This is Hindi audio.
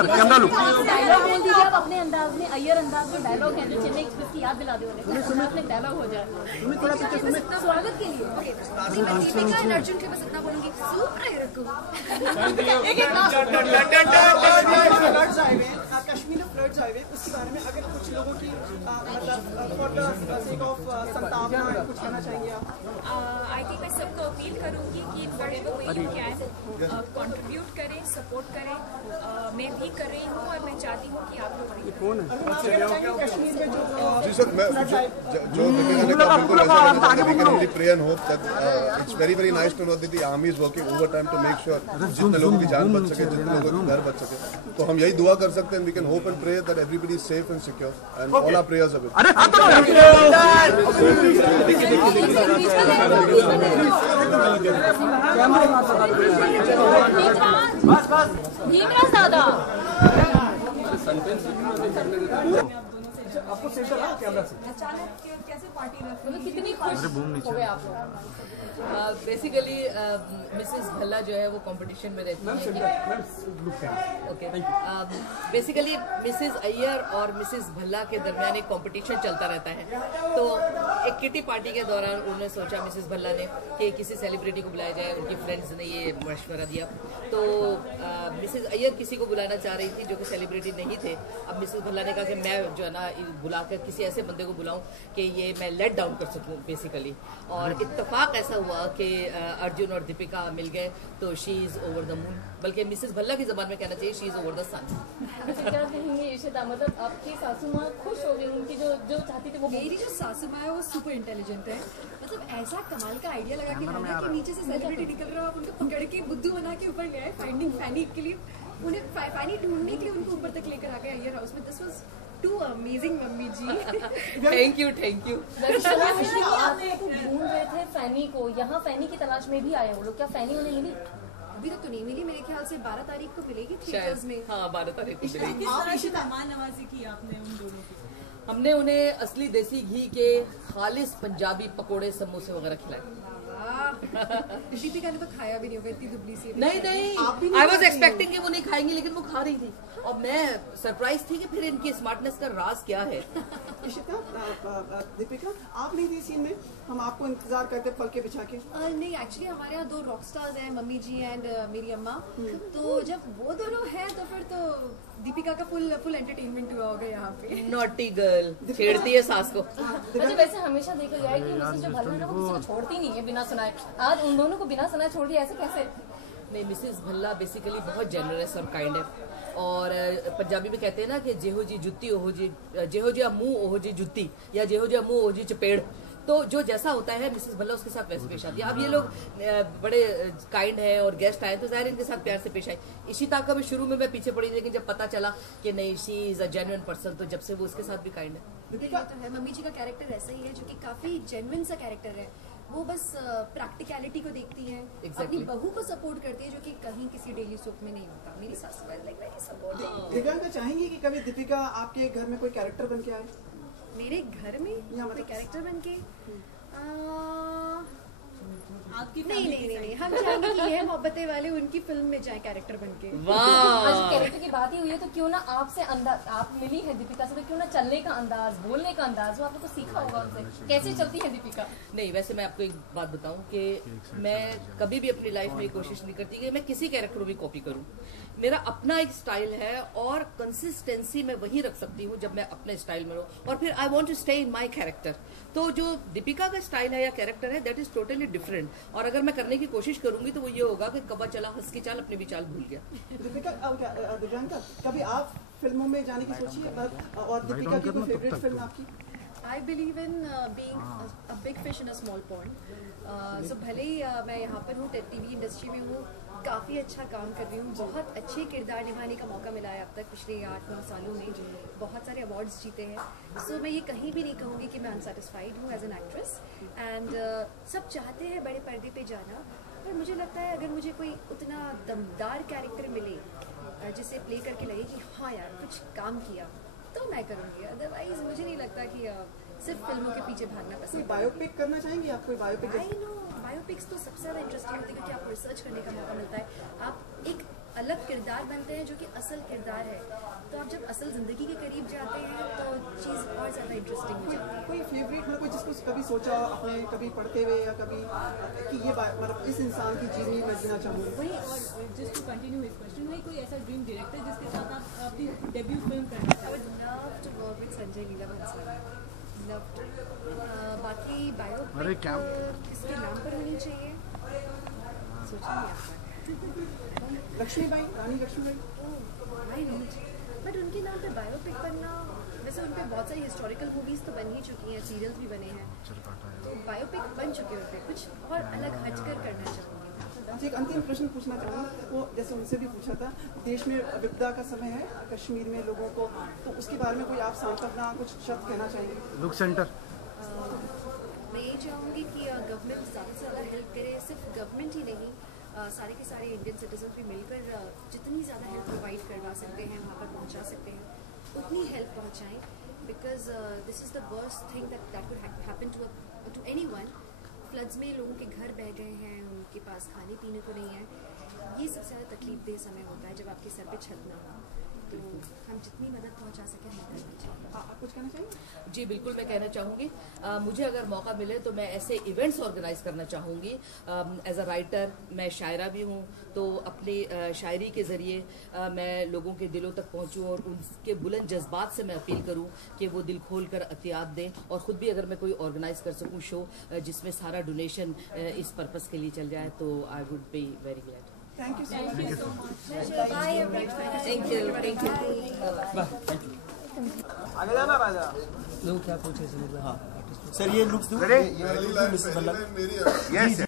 सेंटर कैमरा लुक डायलॉग बोल दीजिए आप अपने अंदाज में, अय्यर अंदाज में डायलॉग है जो चेन्नई एक्सप्रेस की याद दिला दे उन्हें, डायलॉग हो जाए स्वागत के लिए। दीपिका और अर्जुन के बस इतना बोलूंगी, सुपर है रखो। कश्मीर फ्लड्स आए हुए उसके बारे में अगर कुछ लोगों की मतलब फॉर द सेक ऑफ संतावना कुछ कहना चाहेंगे आप? आई थिंक मैं सबको अपील करूंगी कि whatever way you can contribute करें, सपोर्ट करें। मैं भी कर रही हूँ और मैं चाहती हूँ कि आप लोग भी करें। कश्मीर में जी सर, मैं जो दीपिका ने कहा बिल्कुल ऐसा है, we can only pray and hope that it's very very nice to know that the army is working overtime to make sure जितने लोगों की जान बच सके, जितने लोगों के घर बच सके, तो हम यही दुआ कर सकते हैं। We can hope and pray that everybody is safe and secure and all our prayers are with you. Bhimraj दादा आपको सेंटर है कैमरा से अचानक कैसे पार्टी रख, कितनी खुश हो गए आप लोग? बेसिकली मिसेस भल्ला जो है वो कंपटीशन में रहती है। ओके, बेसिकली मिसेस अय्यर और मिसेस भल्ला के दरमियान एक कंपटीशन चलता रहता है। तो एक किटी पार्टी के दौरान उन्होंने सोचा, मिसेस भल्ला ने, कि किसी सेलिब्रिटी को बुलाया जाए। उनकी फ्रेंड्स ने ये मशवरा दिया। तो मिसेस अय्यर किसी को बुलाना चाह रही थी जो कि सेलिब्रिटी नहीं थे। अब मिसेस भल्ला ने कहा कि मैं जो है ना बुलाकर किसी ऐसे बंदे को बुलाऊं कि ये मैं लेट डाउन कर सकूं बेसिकली। और इत्तेफाक ऐसा हुआ कि अर्जुन और दीपिका मिल गए, तो she is over the moon. बल्कि मिसेस भल्ला की जबान में कहना चाहिए शी इज ओवर द सन। क्या कहेंगे इशिता, मतलब आपकी सासू माँ खुश हो गई, उनकी जो चाहती थी वो? मेरी जो सासू माँ है वो सुपर इंटेलिजेंट है। मतलब ऐसा कमाल का आइडिया लगा के लाया कि नीचे से सेलिब्रिटी निकल रहा है, आप उनको पकड़ के बुद्धू बना के ऊपर ले आए, फाइंडिंग फैनी के लिए, उन्हें फैनी ढूंढने के लिए उनको ऊपर तक लेकर आ गए अय्यर हाउस में। This was too amazing mummy ji. Thank you, thank you. आप ढूंढ रहे थे फैनी को, यहाँ फैनी की तलाश में भी आए वो लोग, क्या फैनी उन्हें मिली? अभी तक तो नहीं मिली, मेरे ख्याल से 12 तारीख को मिलेगी थिएटर्स में। हाँ, 12 तारीख को मिलेगी। किस तरह से मेहमान नवाजी की आपने उन दोनों की? हमने उन्हें असली देसी घी के खालिस पंजाबी पकोड़े, समोसे वगैरह खिलाए। दीपिका ने तो खाया भी नहीं होगा, इतनी दुबली सी। नहीं, आई वॉज एक्सपेक्टिंग कि वो नहीं खाएंगी, लेकिन वो खा रही थी। और मैं सरप्राइज थी कि फिर इनकी स्मार्टनेस का राज क्या है। दीपिका आप नहीं थी सीन में, हम आपको इंतजार करते पल के बिछा के। नहीं, एक्चुअली हमारे यहाँ 2 रॉक स्टार्स हैं, मम्मी जी एंड मेरी अम्मा। तो जब वो दोनों हैं तो फिर तो दीपिका का फुल एंटरटेनमेंट हुआ होगा यहाँ पे। नॉटी गर्ल, छेड़ती है सास को। अच्छा, वैसे हमेशा देखा गया है कि मिसेस जो भल्ला है वो किसी को छोड़ती नहीं है बिना सुनाए। आज उन दोनों को बिना सुनाए छोड़ दिया, ऐसे कैसे? नहीं, मिसेस भल्ला बेसिकली बहुत जेनरस और काइंड है। और पंजाबी में कहते हैं ना कि जेहो जी जुत्ती ओहो जी, जेहो जी मुंह ओहो जी जुत्ती, या जेहो जी मुंह ओहो जी चपेड़। तो जो जैसा होता है मिसेस भल्ला उसके साथ वैसे पेश आती है। अब ये लोग बड़े काइंड है और गेस्ट आए तो जाहिर इनके साथ प्यार से पेश आई। इशिता का भी शुरू में मैं पीछे पड़ी, लेकिन जब पता चला कि नहीं she is a genuine person, तो जब से वो उसके साथ भी काइंड है। दीपिका तो है, मम्मी जी का कैरेक्टर ऐसा ही है जो कि काफी जेन्युइन सा कैरेक्टर है। वो बस प्रैक्टिकलिटी को देखती है, अपनी बहू को सपोर्ट करती है, जो कि कहीं किसी डेली सोप में नहीं होता। मेरी सासू लाइक वेरी सपोर्टिव। दिव्यांका चाहेंगी कि कभी दीपिका आपके घर में कोई कैरेक्टर बन के आए? मेरे घर में कोई कैरेक्टर बन के? आपकी नहीं, हम चाहेंगे कि ये मोहब्बतें वाले उनकी फिल्म में जाए कैरेक्टर बन के। आज कैरेक्टर की बात ही हुई है तो क्यों ना आपसे अंदाज, आप मिली है दीपिका से, तो क्यों ना चलने का अंदाज, बोलने का अंदाज, वो आपने तो सीखा होगा उनसे, कैसे चलती है दीपिका? नहीं, वैसे मैं आपको एक बात बताऊं कि मैं कभी भी अपनी लाइफ में कोशिश नहीं करती कि मैं किसी कैरेक्टर को भी कॉपी करूं। मेरा अपना एक स्टाइल है और कंसिस्टेंसी मैं वही रख सकती हूँ जब मैं अपने स्टाइल में रहूं, और फिर I want to stay in my character. तो जो दीपिका का स्टाइल है या कैरेक्टर है दैट इज टोटली डिफरेंट। और अगर मैं करने की कोशिश करूंगी तो वो ये होगा कि कब्बा चला हंस की चाल, अपनी भी चाल भूल गया। दीपिका, दिव्यांका कभी आप फिल्मों में जाने की सोची है? और दीपिका की कोई फेवरेट फिल्म आपकी? I believe in being a big fish in a small pond. So भले ही मैं यहाँ पर हूँ, टीवी इंडस्ट्री में हूँ, काफ़ी अच्छा काम कर रही हूँ, बहुत अच्छे किरदार निभाने का मौका मिला है अब तक पिछले 8-9 सालों में, बहुत सारे अवार्ड्स जीते हैं। सो मैं ये कहीं भी नहीं कहूँगी कि मैं अनसेटिस्फाइड हूँ एज एन एक्ट्रेस। एंड सब चाहते हैं बड़े पर्दे पे जाना, पर मुझे लगता है अगर मुझे कोई उतना दमदार कैरेक्टर मिले जिसे प्ले करके लगे कि हाँ यार कुछ काम किया, तो मैं करूँगी। अदरवाइज मुझे नहीं लगता कि सिर्फ फिल्मों के पीछे भागना पसंद। बायोपिक करना चाहेंगे आप? कोई बायोपिक? आई नो, बायोपिक्स तो सबसे ज़्यादा इंटरेस्टिंग होती है क्योंकि आपको रिसर्च करने का मौका मिलता है, आप एक अलग किरदार बनते हैं जो कि असल किरदार है, तो आप जब असल ज़िंदगी के करीब जाते हैं तो चीज़ और ज़्यादा इंटरेस्टिंग हो जाती है। कोई फेवरेट मतलब कोई जिसको कभी सोचा आपने कभी पढ़ते हुए या कभी कि ये मतलब इस इंसान की जीवनी में जीना चाहूँगी? वही, और just to continue his question, वही कोई ऐसा ड्रीम डायरेक्टर जिसके साथ आप अपनी डेब्यू फिल्म करना I would love to work with Sanjay Leela Bhansali. Love to. बाकी बायोपिक किसके नाम पर होनी चाहिए सोचिए। लक्ष्मीबाई, रानी लक्ष्मीबाई। आई नोट, बट उनके नाम पे बायोपिक बनना, वैसे उन पे बहुत सारी हिस्टोरिकल मूवीज़ तो बन ही चुकी हैं, सीरियल्स भी बने हैं, तो बायोपिक बन चुके हैं उन पे, कुछ और अलग हटकर करना चाहूँगी। अच्छा, एक अंतिम प्रश्न पूछना चाहूँगा, वो जैसे उनसे भी पूछा था, देश में विपदा का समय है, कश्मीर में लोगों को, तो उसके बारे में कोई आप सांत्वना कुछ शब्द कहना चाहेंगे? लुक सेंटर मैं ये चाहूँगी कि गवर्नमेंट ज़्यादा से ज़्यादा हेल्प करे, सिर्फ गवर्नमेंट ही नहीं, सारे के सारे इंडियन सिटीजन भी मिलकर जितनी ज़्यादा हेल्प प्रोवाइड करवा सकते हैं, वहाँ पर पहुँचा सकते हैं, उतनी हेल्प पहुँचाएँ, because this is the worst thing that could happen to anyone. Floods में लोगों के घर बह गए हैं, उनके पास खाने पीने को नहीं है, ये सबसे ज़्यादा तकलीफ देह समय होता है जब आपके सर पे छत ना हो, तो हम जितनी मदद पहुंचा सकें हम करना चाहिए। आप कुछ कहना चाहिए? जी बिल्कुल, मैं कहना चाहूँगी, मुझे अगर मौका मिले तो मैं ऐसे इवेंट्स ऑर्गेनाइज करना चाहूँगी। एज अ राइटर मैं शायरा भी हूँ, तो अपनी शायरी के ज़रिए मैं लोगों के दिलों तक पहुँचूँ और उनके बुलंद जज्बात से मैं अपील करूँ कि वो दिल खोल कर अतियात दें, और ख़ुद भी अगर मैं कोई ऑर्गेनाइज कर सकूँ शो जिसमें सारा डोनेशन इस पर्पज़ के लिए चल जाए, तो I would be very glad. Thank you so much. Bye everyone. Thank you. आगे जाना राजा। लोग क्या पूछे सर? हाँ सर, ये लुक्स पहली लाइन मेरी है।